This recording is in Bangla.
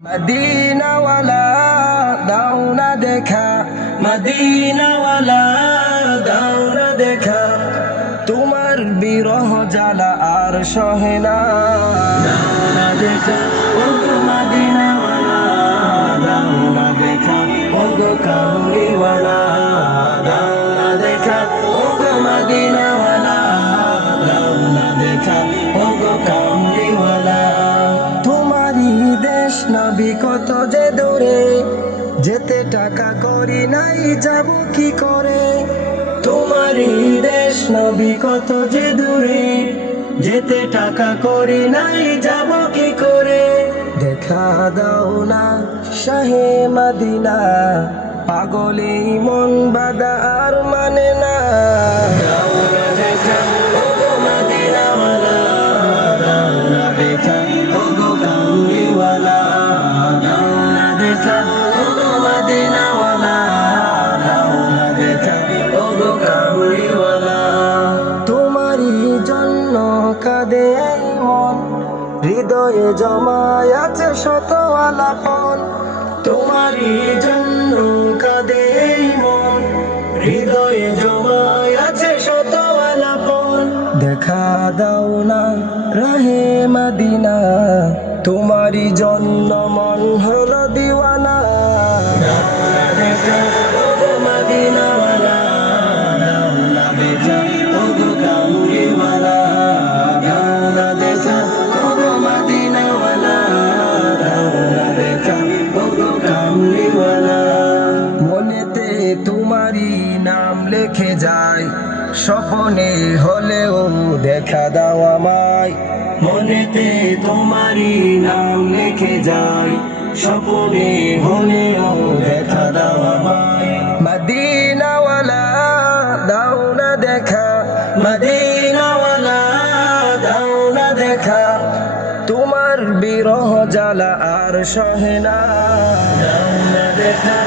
মদিনাওয়ালা দাও না দেখা, মদিনাওয়ালা দাও না দেখা, তোমার বিরহ জ্বালা আর সহে না। দাও না দেখা ওগো মদিনাওয়ালা, দাও না দেখা ওগো কামলিওয়ালা, দাও না দেখা ওগো মদিনাওয়ালা, দাও না দেখা ওগো কামলিওয়ালা। তোমারই দেশ নবী কত যে দূরে, যেতে টাকা করি নাই যাব কি করে। তোমারই দেশ নবী কত যে দূরে, যেতে টাকা করি নাই যাব কি করে। দেখা দাও না শাহে মদিনা, পাগলে মন বাদা আর মানে না। দাও না দেখা ওগো মদিনাওয়ালা, দাও না দেখা ওগো কামলিওয়ালা, দাও না দেখা ওগো মদিনাওয়ালা, দাও না দেখা ওগো কামলিওয়ালা। তোমারই জন্য কাঁদে এই মন, হৃদয়ে জমায় আছে শত আলাপন। তোমারই জন্য কাঁদে এই মন, হৃদয়ে জমায় আছে শত আলাপন। দেখা দাও না রাহে মদিনা, তোমারই জন্য মন হলো দিওয়ানা। দাও না দেখা ওগো মদিনাওয়ালা, দাও না দেখা ওগো কামলিওয়ালা, দাও না দেখা ওগো মদিনাওয়ালা, দাও না দেখা ওগো কামলিওয়ালা। মনেতে তোমারই নাম লিখে যায়, স্বপ্নে হলেও দেখা দাও আমায়। মনেতে তোমারই নাম লিখে যায়, স্বপ্নে হলেও দেখা দাও আমায়। মদিনাওয়ালা দাও না দেখা, মদিনাওয়ালা দাও না দেখা, তোমার বিরহ জ্বালা আর সহে না। দাও না দেখা